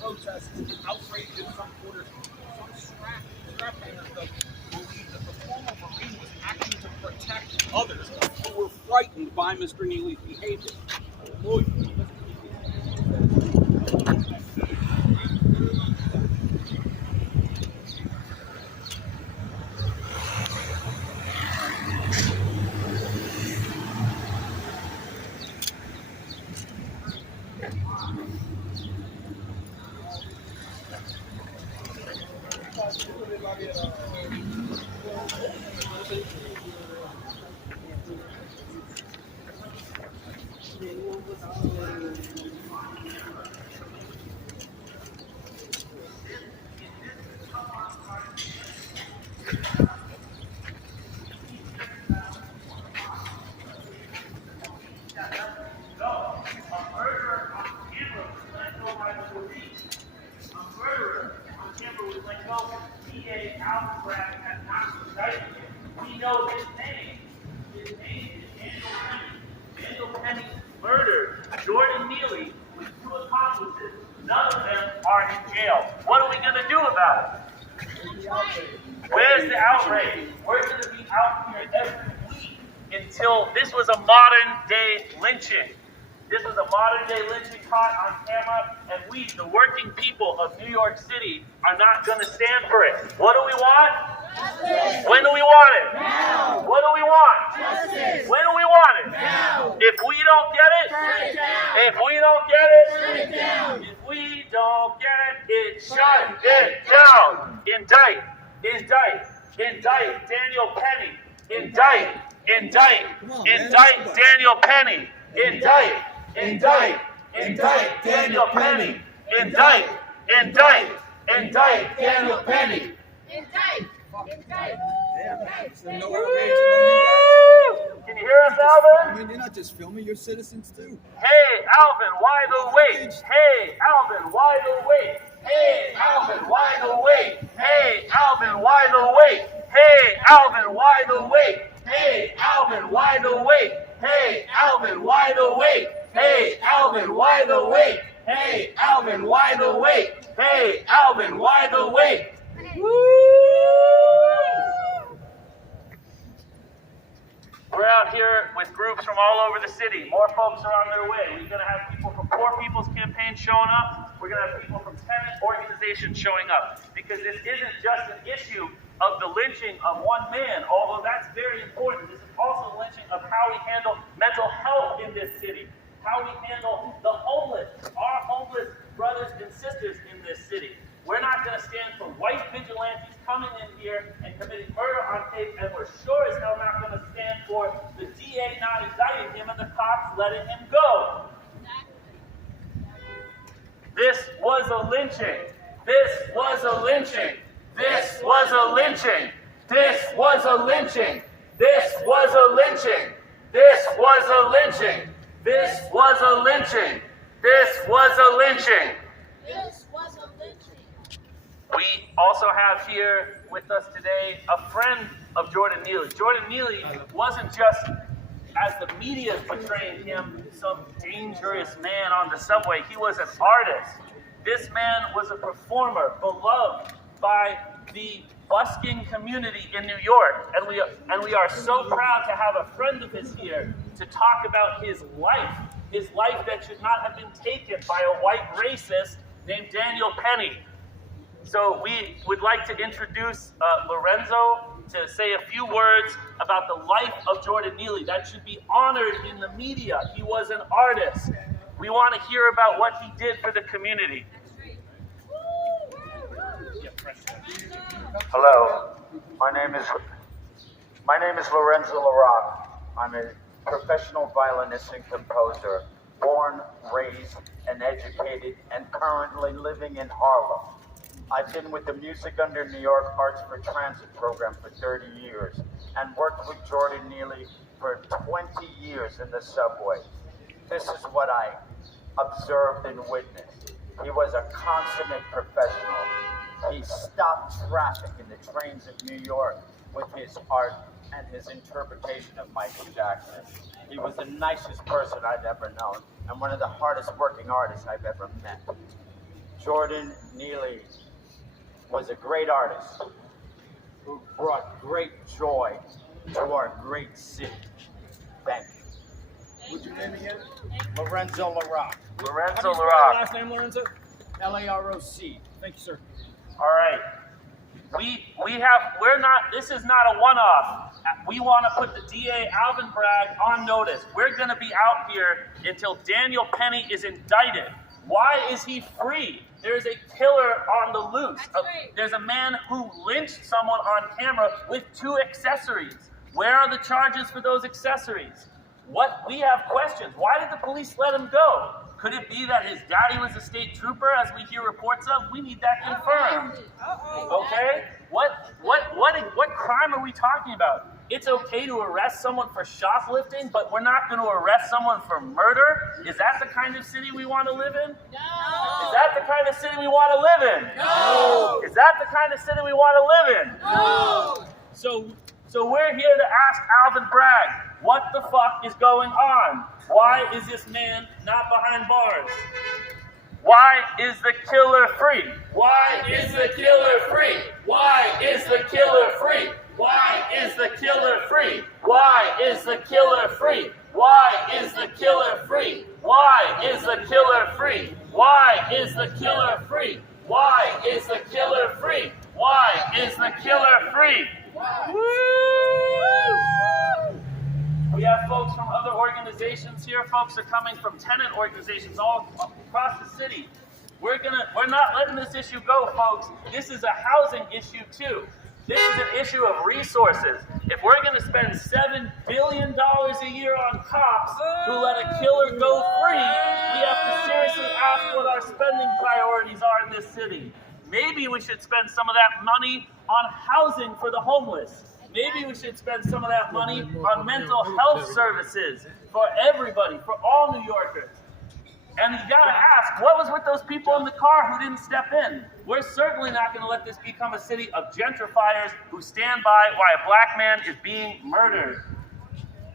protests and outrage in some quarters. Some scrap hangers, though, believe that the former Marine was acting to protect others who were frightened by Mr. Neely's behavior. Lloyd, we know his name. His name is Daniel Penny. Daniel Penny murdered Jordan Neely with 2 accomplices. None of them are in jail. What are we going to do about it? Where's the outrage? We're going to be out here every week until this was a modern day lynching. This was a modern day lynching caught on camera, and we, the working people of New York City, are not going to stand for it. What do we want? Justice. When do we want it? Now. What do we want? Justice. When do we want it? Now. If we don't get it, shut it down. If we don't get it, shut it down. If we don't get it, shut it down. Indict. Indict. Indict Daniel Penny. Indict. Indict. Indict Daniel Penny. Indict. Indict. Indict Daniel Penny. Indict. Indict. Indict Daniel Penny. Indict. Indict. Can you hear us, Alvin? I mean, you're not just filming, you're citizens too. Hey, Alvin, why the wait? Hey, Alvin, why the wait? Hey, Alvin, why the wait? Hey, Alvin, why the wait? Hey, Alvin, why the wait? Hey, Alvin, why the wait? Hey, Alvin, why the wait? Hey, Alvin, why the wait? Hey, Alvin, why the wait? Hey, Alvin, why the wait? Woo! We're out here with groups from all over the city. More folks are on their way. We're going to have people from Poor People's Campaign showing up. We're going to have people from tenant organizations showing up. Because this isn't just an issue of the lynching of one man, although that's very important. This is also the lynching of how we handle mental health in this city. How we handle the homeless, our homeless brothers and sisters in this city. We're not going to stand for white vigilantes coming in here and committing murder on tape, and we're sure as hell not going to stand for the DA not indicting him and the cops letting him go. This was a lynching. This was a lynching. This was a lynching. This was a lynching. This was a lynching. This was a lynching. This was a lynching. This was a lynching. This was a lynching. We also have here with us today a friend of Jordan Neely. Jordan Neely wasn't just, as the media is portraying him, some dangerous man on the subway. He was an artist. This man was a performer, beloved by the busking community in New York. And we are so proud to have a friend of his here to talk about his life that should not have been taken by a white racist named Daniel Penny. So we would like to introduce Lorenzo to say a few words about the life of Jordan Neely. That should be honored in the media. He was an artist. We want to hear about what he did for the community. Hello, my name is Lorenzo Larock. I'm a professional violinist and composer, born, raised, and educated, and currently living in Harlem. I've been with the Music Under New York Arts for Transit program for 30 years and worked with Jordan Neely for 20 years in the subway. This is what I observed and witnessed. He was a consummate professional. He stopped traffic in the trains of New York with his art and his interpretation of Michael Jackson. He was the nicest person I've ever known and one of the hardest working artists I've ever met. Jordan Neely was a great artist who brought great joy to our great city. Thank you. What's your name again? Lorenzo Laroc. How Lorenzo do you spell your Laroc. last name, Lorenzo? Laroc. Thank you, sir. All right. This is not a one-off. We want to put the DA, Alvin Bragg, on notice. We're going to be out here until Daniel Penny is indicted. Why is he free? There's a killer on the loose. There's a man who lynched someone on camera with 2 accessories. Where are the charges for those accessories? We have questions. Why did the police let him go? Could it be that his daddy was a state trooper, as we hear reports of? We need that confirmed. Okay? What crime are we talking about? It's okay to arrest someone for shoplifting, but we're not going to arrest someone for murder? Is that the kind of city we want to live in? No. Is that the kind of city we want to live in? No. Is that the kind of city we want to live in? No. So we're here to ask Alvin Bragg, what the fuck is going on? Why is this man not behind bars? Why is the killer free? Why is the killer free? Why is the killer free? Why is the killer free? Why is the killer free? Why is the killer free? Why is the killer free? Why is the killer free? Why is the killer free? Why is the killer free? Woo! We have folks from other organizations here. Folks are coming from tenant organizations all across the city. We're not letting this issue go, folks. This is a housing issue too. This is an issue of resources. If we're going to spend $7 billion a year on cops who let a killer go free, we have to seriously ask what our spending priorities are in this city. Maybe we should spend some of that money on housing for the homeless. Maybe we should spend some of that money on mental health services for everybody, for all New Yorkers. And you gotta ask, what was with those people in the car who didn't step in? We're certainly not gonna let this become a city of gentrifiers who stand by while a black man is being murdered.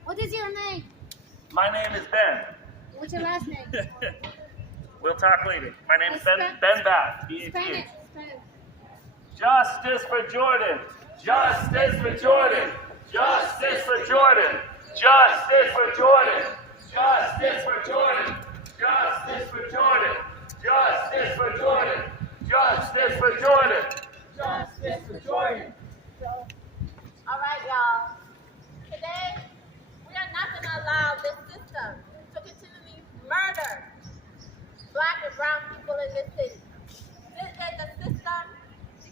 What is your name? My name is Ben. What's your last name? We'll talk later. My name is Spell- Ben Bath. Spell it. B-A-T-H. Spell it. Justice for Jordan. Justice for Jordan. Justice for Jordan. Justice for Jordan. Justice for Jordan. Justice for Jordan. Justice for Jordan. Justice for Jordan. Justice for Jordan. All right, y'all. Today, we are not going to allow this system to continually murder black and brown people in this city. This is a system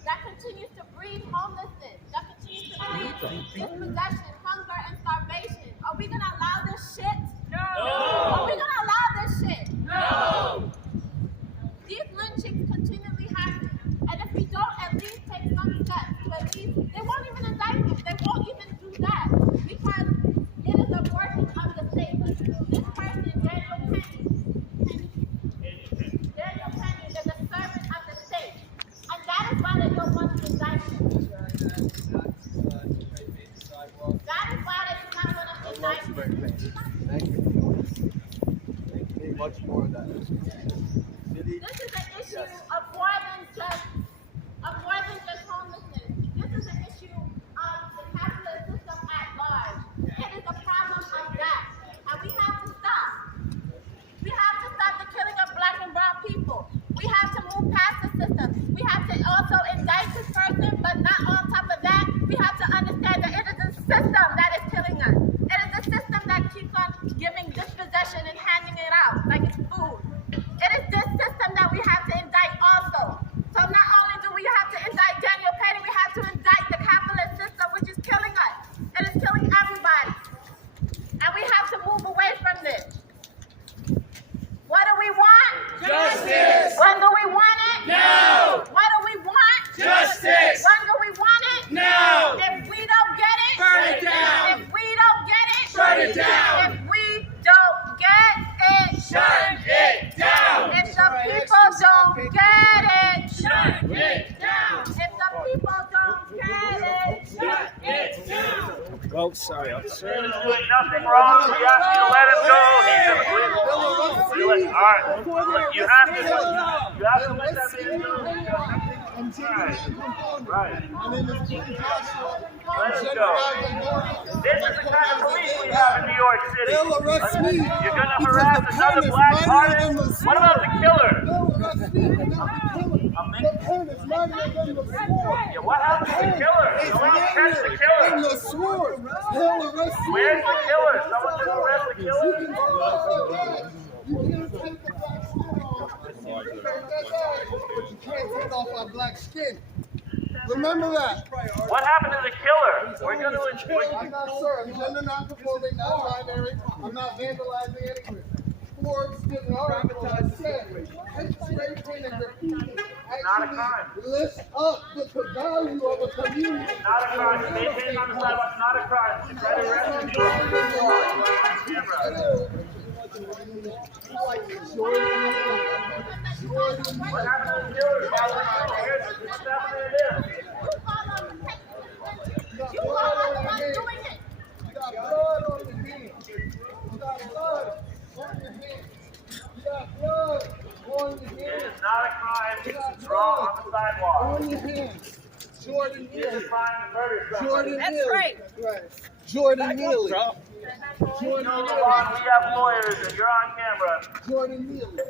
that continues to breed homelessness, that continues to breed dispossession, hunger, and starvation. Are we going to allow this shit? No. Are we going to allow this shit? No. These lynchings continually happen. And if we don't at least take some steps to at least, they won't even indict him. They won't even do that. Because it is a working of the state. This person, Daniel Penny, is a servant of the state. And that is why they don't want to indict him. That is why they do not want to indict him. Thank you. Much more of that. This is an issue of more than just homelessness. This is an issue of the capitalist system at large. It is a problem of that. And we have to stop. We have to stop the killing of black and brown people. We have to move past the system. We have to also indict this person, but not on top of that, we have to understand that it is a system that is killing us. It is a system that keeps on giving dispossession and handing it out like it's food. It is this system that we have to indict also. So not only do we have to indict Daniel Penny, we have to indict the capitalist system, which is killing us. It is killing everybody. And we have to move away from this. What do we want? Justice! When do we want it? Now! What do we want? Justice! When do we want it? Now! If we don't get it, Burn it down! If we don't get it, Shut it down! If we don't get it, Shut it down! If the people don't get it, Shut it down! If the people don't get it, Shut it down! Oh, sorry, officer. He was doing nothing wrong. We asked you to let him go. He said, all right. You have to let that I'm Right. My name is King Joshua. Let's go. This is the kind of police we have in New York City. They'll arrest me. You're going to because harass the another pen is black mightier artist? than the sword. What about the killer? They'll arrest me, but not the killer. The pen is mightier than the sword. Yeah, what happened to the killer? It's Someone catch the mightier than killer. the sword. They'll arrest me. Where's the killer? Someone should arrest the You killer. can take the black skin off. You can take that off, but you can't take off our black skin. Remember that. What happened to the killer? We're going to... I'm not sure. I'm gender non-conforming, non-binary. I'm not vandalizing anything. Forbes did an article that said spray paint and graffiti Not a actually crime. lifts up the value of a community. Not a crime. Spray painting on the sidewalk, not a crime. You try to arrest me. What happened to the killer? What's happening to him? You are the one doing it. You got blood on your hands. You got blood on your hands. You got blood on your It hands. is not a crime. It's draw on the sidewalk. On your hands. Jordan It is Neely. a crime to murder someone. Jordan That's Neely. right. Right. Jordan Neely. You Jordan know, Neely. LeBron, we have lawyers and you're on camera. Jordan Neely.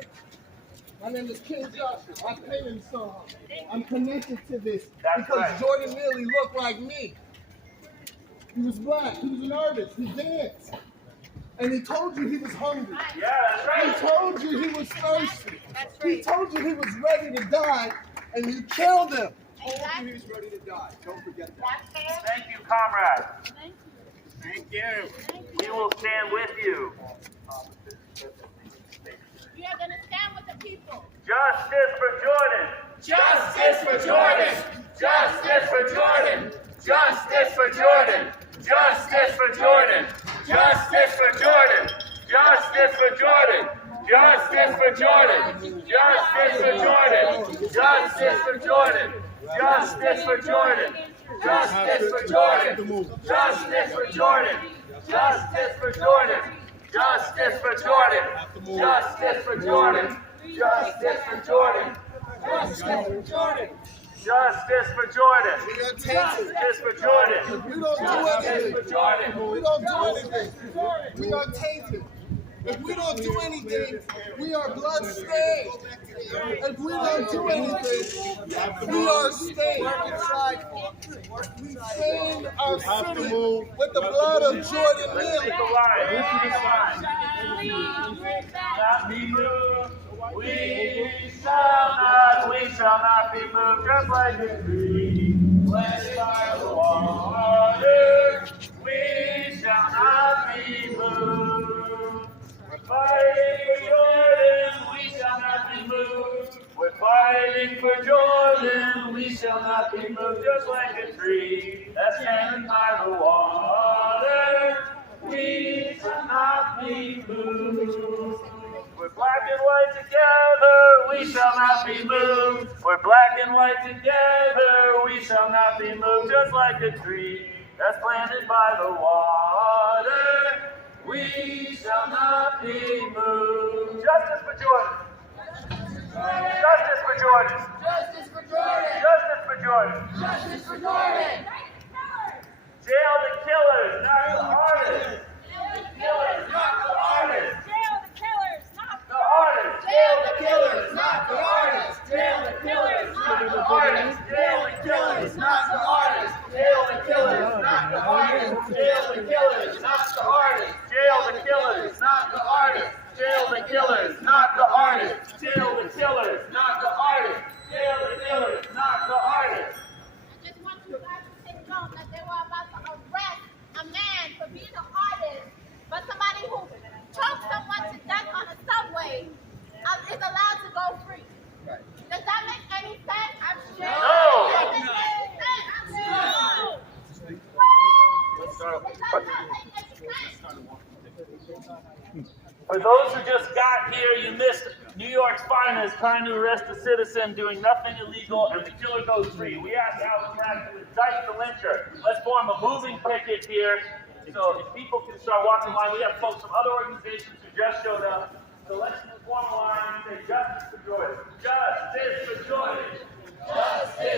My name is King Joshua. I painted somehow. I'm connected to this That's because right. Jordan Neely looked like me. He was black. He was an artist. He danced. And he told you he was hungry. Yeah, that's He right. told you he was thirsty. That's He right. told you he was ready to die, and you killed him. Exactly. He's ready to die. Don't forget that. That's fair. Thank you, comrade. Thank you. Thank you. We will stand with you. You are going to stand with the people. Justice for Jordan. Justice for Jordan! Justice for Jordan! Justice for Jordan! Justice for Jordan! Justice for Jordan! Justice for Jordan! Justice for Jordan! Justice for Jordan! Justice for Jordan! Justice for Jordan! Justice for Jordan! Justice for Jordan! Justice for Jordan! Justice for Jordan! Justice for Jordan! Justice for Jordan! Justice for Jordan! Justice for Jordan! We are tainted. Justice for Jordan! We don't do Justice anything. for Jordan! We don't do anything. We are tainted. If we don't do anything, we are blood-stained. If we don't do anything, we are stained. We stained our city with the blood of Jordan Let's Neely. make a line. This is a line. Not be moved. We shall not be moved. Just like a tree planted by the water. We shall not be moved. We're fighting for Jordan. We shall not be moved. We're fighting for Jordan. We shall not be moved. Just like a tree that's planted by the water. We shall not be moved. We're black and white together, we shall not be moved. We're black and white together, we shall not be moved. Just like a tree that's planted by the water, we shall not be moved. Justice for Jordan. Justice for Jordan. Justice for Jordan! Justice for Jordan. Justice for Jordan! Jail the killers, not the artists. Killers, not the artists. Jail the killers, not The artists. Jail the killers, not the artists! Jail the killers, not the artists! Jail the killers, not the artists. Jail the killers, not the artists! Jail the killers, not the artists! Jail the killers, not the artists. Jail the killers, not the artists. Jail the killers, not the artists. Jail the killers, not the artists. I just want you guys to take note that they were about to arrest a man for being an artist, but somebody who choked someone to death on a subway is allowed to go free. Does that make any sense? I'm sure. No. Does it make any sense? No. It does not make any sense. For those who just got here, you missed New York's finest trying to arrest a citizen doing nothing illegal, and the killer goes free. We asked Alex Mack to indict the lyncher. Let's form a moving picket here, so if people can start walking line. We have folks from other organizations who just showed up. So let's form a line and say justice for Jordan. Justice for Jordan. Justice